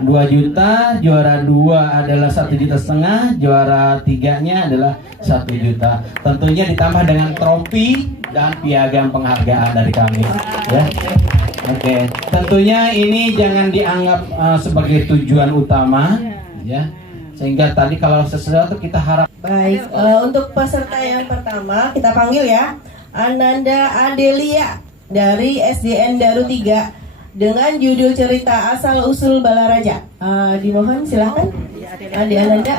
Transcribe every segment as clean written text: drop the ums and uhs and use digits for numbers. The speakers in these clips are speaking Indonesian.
2 juta, juara 2 adalah 1,5 juta, juara 3-nya adalah 1 juta. Tentunya ditambah dengan trofi dan piagam penghargaan dari kami, ya. Oke, tentunya ini jangan dianggap sebagai tujuan utama, ya. Sehingga tadi kalau sesuatu kita harap. Baik, untuk peserta yang pertama kita panggil ya, Ananda Adelia dari SDN Daru 3 dengan judul cerita asal usul Balaraja. Dimohon silahkan. Ade Ananda.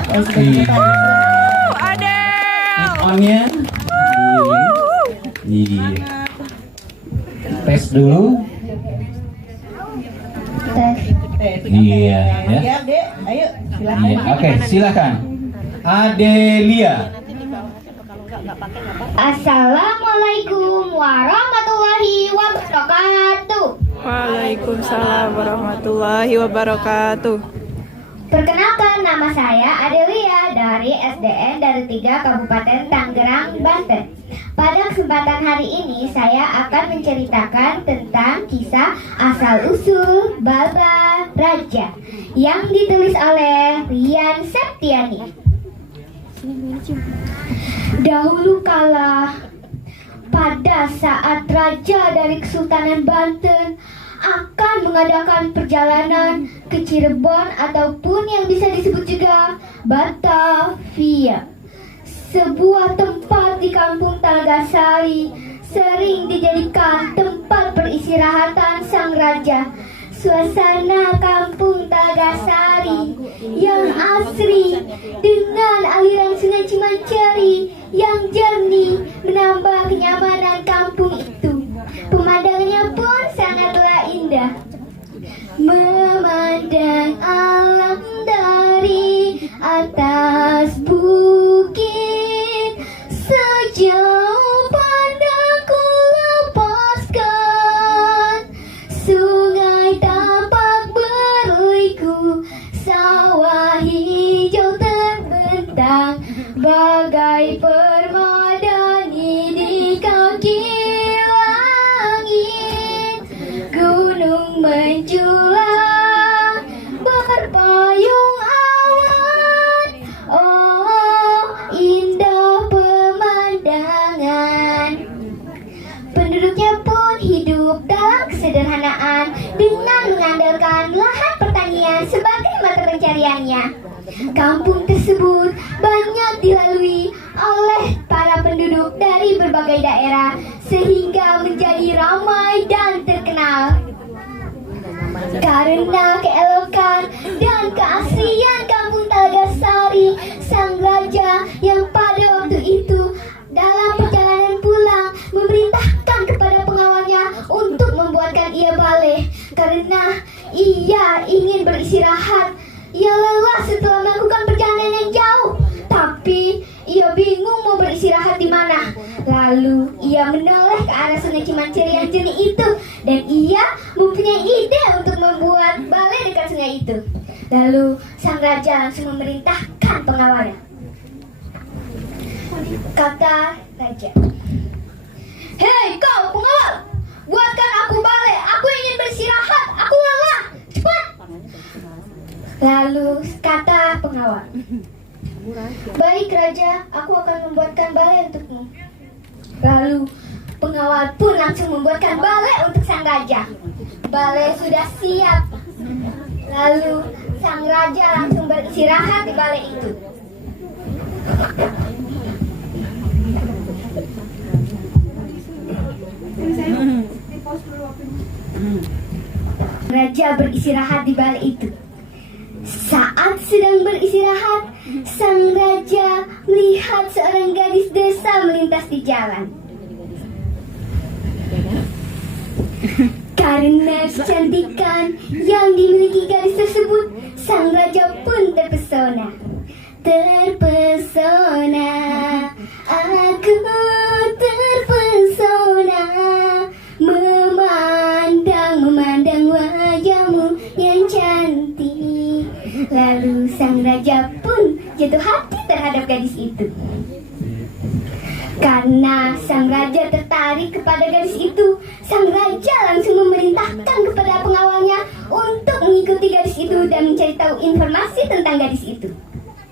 On-nya. Iya. Tes dulu. Iya, ya. Ya, Dek. Ayo, silakan. Iya, oke, silakan. Adelia. Assalamualaikum warahmatullahi wabarakatuh. Waalaikumsalam warahmatullahi wabarakatuh. Perkenalkan, nama saya Adelia dari SDN Daru 3 Kabupaten Tangerang, Banten. Pada kesempatan hari ini saya akan menceritakan tentang kisah asal-usul Balaraja yang ditulis oleh Rian Septiani. Dahulu kala, pada saat raja dari Kesultanan Banten akan mengadakan perjalanan ke Cirebon ataupun yang bisa disebut juga Batavia, sebuah tempat di kampung Talagasari sering dijadikan tempat peristirahatan sang raja. Suasana kampung Talagasari yang asri dengan aliran sungai Cimanceri yang jernih menambah kenyamanan kampung itu. Pemandangannya pun sangatlah indah. Memandang alam dari atas bukit, sejauh pandangku lepaskan sungai tapak berliku, sawah hijau terbentang bagai permadani di kaki langit. Gunung menjulang berpayung awan, oh indah pemandangan. Penduduknya pun hidup dalam kesederhanaan dengan mengandalkan lahan pertanian sebagai mata pencariannya. Kampung tersebut banyak dilalui oleh para penduduk dari berbagai daerah sehingga menjadi ramai dan terkenal. Karena keelokan dan keasrian kampung Talagasari, sang raja yang pada waktu itu dalam perjalanan pulang memerintahkan kepada pengawalnya untuk membuatkan ia balai karena ia ingin beristirahat. Ia lelah setelah melakukan perjalanan yang jauh, tapi ia bingung mau beristirahat di mana. Lalu ia menoleh ke arah sungai Cimanceri yang jernih itu, dan ia mempunyai ide untuk membuat balai dekat sungai itu. Lalu sang raja langsung memerintahkan pengawalnya. Kata raja, "Hei kau pengawal, buatkan aku balai. Aku ingin beristirahat. Aku lelah. Cepat!" Lalu kata pengawal, "Baik raja, aku akan membuatkan balai untukmu." Lalu pengawal pun langsung membuatkan balai untuk sang raja. Balai sudah siap. Lalu sang raja langsung beristirahat di balai itu. Raja beristirahat di balai itu. Saat sedang beristirahat, sang raja melihat seorang gadis desa melintas di jalan. Karena kecantikan yang dimiliki gadis tersebut, sang raja pun terpesona. Terpesona, aku terpesona, memandang wajahmu yang cantik. Lalu sang raja pun jatuh hati terhadap gadis itu. Karena sang raja tertarik kepada gadis itu, sang raja langsung memerintahkan kepada pengawalnya untuk mengikuti gadis itu dan mencari tahu informasi tentang gadis itu.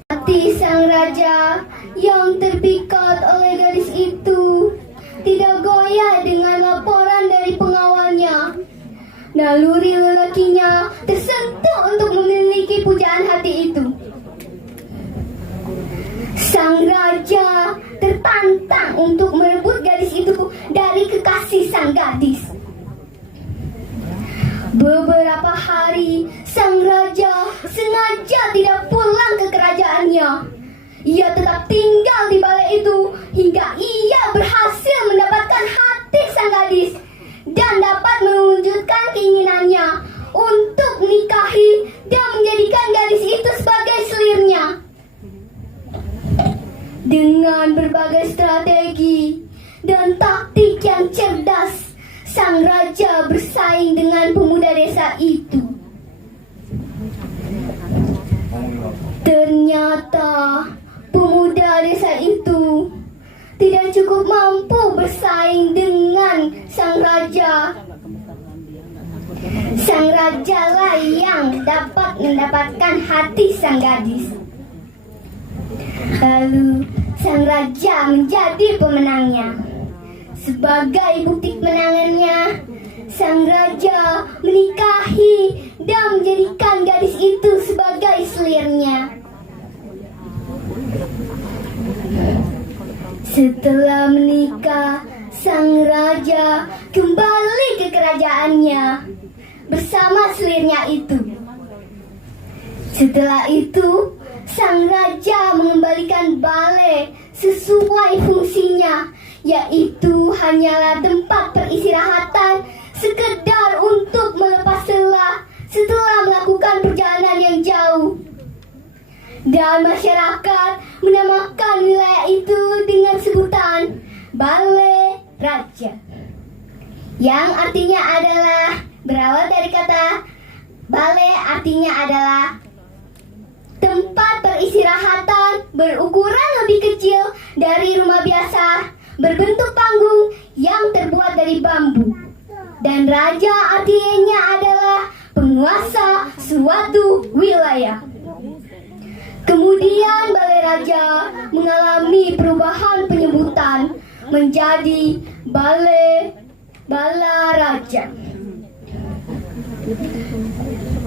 Hati sang raja yang terpikat oleh gadis itu tidak goyah dengan laporan dari pengawalnya. Naluri lelakinya tersentuh untuk memiliki pujaan hati itu. Sang raja tertantang untuk merebut gadis itu dari kekasih sang gadis. Beberapa hari, sang raja sengaja tidak pulang ke kerajaannya. Ia tetap tinggal di balai itu hingga ia berhasil mendapatkan hati sang gadis dan dapat mewujudkan keinginannya untuk menikahi dan menjadikan gadis itu sebagai selirnya. Dengan berbagai strategi dan taktik yang cerdas, sang raja bersaing dengan pemuda desa itu. Ternyata pemuda desa itu tidak cukup mampu bersaing dengan sang raja. Sang raja lah yang dapat mendapatkan hati sang gadis. Lalu sang raja menjadi pemenangnya. Sebagai bukti kemenangannya, sang raja menikahi dan menjadikan gadis itu sebagai selirnya. Setelah menikah, sang raja kembali ke kerajaannya bersama selirnya itu. Setelah itu, sang raja mengembalikan balai sesuai fungsinya, yaitu hanyalah tempat peristirahatan sekedar untuk melepas lelah setelah melakukan perjalanan yang jauh. Dan masyarakat menamakan wilayah itu dengan sebutan Balai Raja, yang artinya adalah berawal dari kata balai, artinya adalah tempat peristirahatan berukuran lebih kecil dari rumah biasa, berbentuk panggung yang terbuat dari bambu. Dan raja artinya adalah penguasa suatu wilayah. Kemudian Balai Raja mengalami perubahan penyebutan menjadi Balai Balaraja.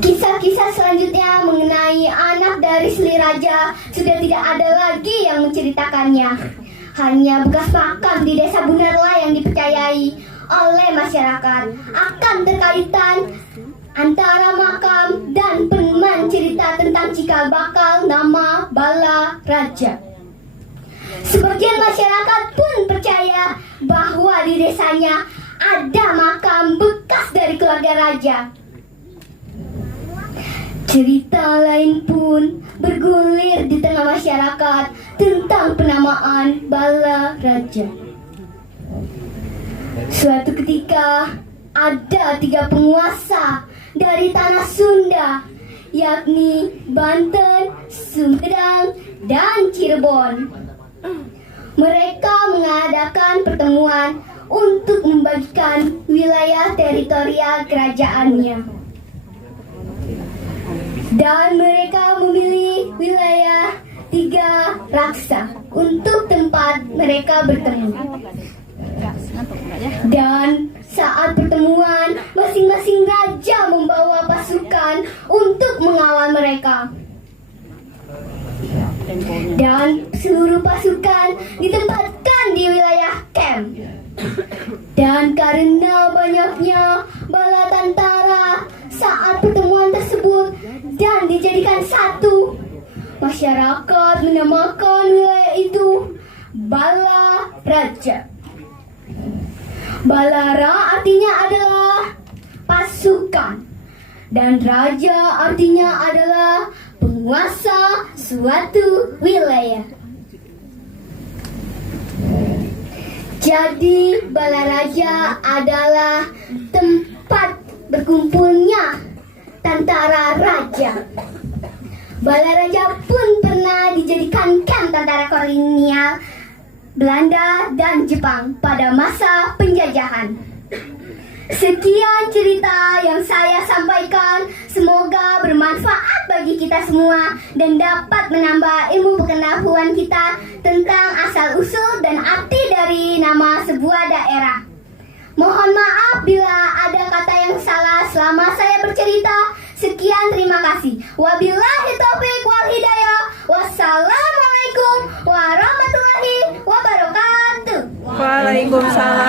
Kisah-kisah selanjutnya mengenai anak dari selir raja sudah tidak ada lagi yang menceritakannya. Hanya bekas makam di desa Bunarlah yang dipercayai oleh masyarakat akan terkaitan antara makam dan peneman cerita tentang cikal bakal nama Bala Raja. Sebagian masyarakat pun percaya bahwa di desanya ada makam bekas dari keluarga raja. Cerita lain pun bergulir di tengah masyarakat tentang penamaan Bala Raja. Suatu ketika ada 3 penguasa dari tanah Sunda, yakni Banten, Sumedang, dan Cirebon. Mereka mengadakan pertemuan untuk membagikan wilayah teritorial kerajaannya. Dan mereka memilih wilayah 3 raksa untuk tempat mereka bertemu. Dan saat pertemuan, masing-masing raja membawa pasukan untuk mengawal mereka. Dan seluruh pasukan ditempatkan di wilayah camp. Dan karena banyaknya bala tentara saat pertemuan tersebut dan dijadikan satu, masyarakat menamakan wilayah itu Bala Raja. Balara artinya adalah pasukan dan raja artinya adalah penguasa suatu wilayah. Jadi Balaraja adalah tempat berkumpulnya tentara raja. Balaraja pun pernah dijadikan kamp tentara kolonial Belanda dan Jepang pada masa penjajahan. Sekian cerita yang saya sampaikan, semoga bermanfaat bagi kita semua dan dapat menambah ilmu pengetahuan kita tentang asal-usul dan arti dari nama sebuah daerah. Mohon maaf bila ada kata yang salah selama saya bercerita. Sekian, terima kasih. Wabillahi taufiq wal hidayah. Wassalamualaikum warahmatullahi wabarakatuh. Waalaikumsalam